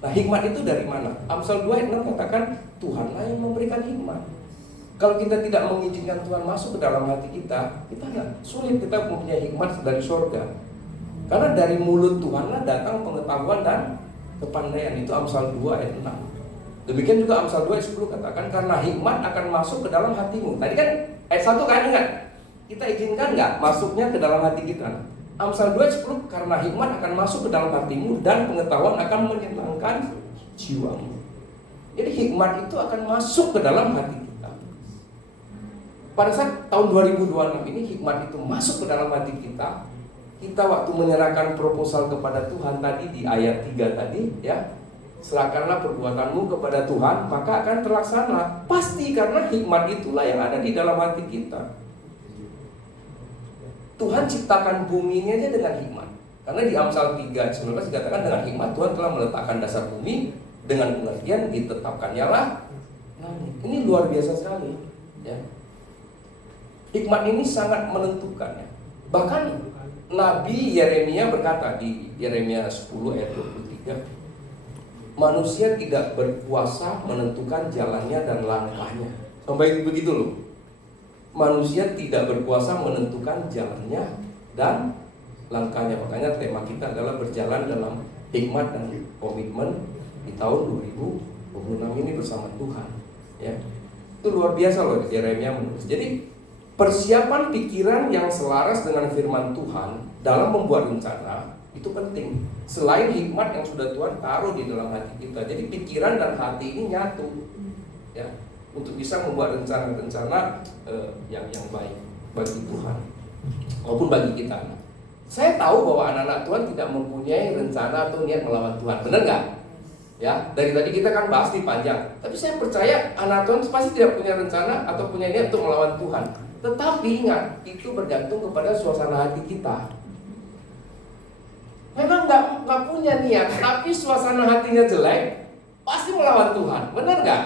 Nah, hikmat itu dari mana? Amsal 2 ayat 6 katakan Tuhanlah yang memberikan hikmat. Kalau kita tidak mengizinkan Tuhan masuk ke dalam hati kita nggak sulit kita mempunyai hikmat dari surga. Karena dari mulut Tuhanlah datang pengetahuan dan kepandaian. Itu Amsal 2 ayat 6. Demikian juga Amsal 2 ayat 10 katakan karena hikmat akan masuk ke dalam hatimu. Tadi kan ayat 1 kan ingat? Kita izinkan nggak masuknya ke dalam hati kita? Amsal 2 ayat 10 karena hikmat akan masuk ke dalam hatimu dan pengetahuan akan menyenangkan jiwamu. Jadi hikmat itu akan masuk ke dalam hati kita. Pada saat tahun 2026 ini hikmat itu masuk ke dalam hati kita. Kita waktu menyerahkan proposal kepada Tuhan tadi di ayat 3 tadi ya, serahkanlah perbuatanmu kepada Tuhan maka akan terlaksana. Pasti karena hikmat itulah yang ada di dalam hati kita. Tuhan ciptakan bumi ini aja dengan hikmat. Karena di Amsal 3 ayat 19 dikatakan dengan hikmat Tuhan telah meletakkan dasar bumi, dengan pengertian ditetapkannya lah langit. Ini luar biasa sekali ya. Hikmat ini sangat menentukan ya. Bahkan Nabi Yeremia berkata di Yeremia 10 ayat 23, manusia tidak berkuasa menentukan jalannya dan langkahnya. Sampai begitu loh. Manusia tidak berkuasa menentukan jalannya dan langkahnya. Makanya tema kita adalah berjalan dalam hikmat dan komitmen di tahun 2026 ini bersama Tuhan ya. Itu luar biasa loh Yeremia menulis. Jadi persiapan pikiran yang selaras dengan firman Tuhan dalam membuat rencana itu penting. Selain hikmat yang sudah Tuhan taruh di dalam hati kita, jadi pikiran dan hati ini nyatu ya, untuk bisa membuat rencana-rencana yang baik bagi Tuhan maupun bagi kita. Saya tahu bahwa anak-anak Tuhan tidak mempunyai rencana atau niat melawan Tuhan, benar nggak? Ya, dari tadi kita kan bahas di panjang. Tapi saya percaya anak Tuhan pasti tidak punya rencana atau punya niat untuk melawan Tuhan. Tetapi ingat, itu bergantung kepada suasana hati kita. Memang nggak punya niat, tapi suasana hatinya jelek, pasti melawan Tuhan, benar nggak?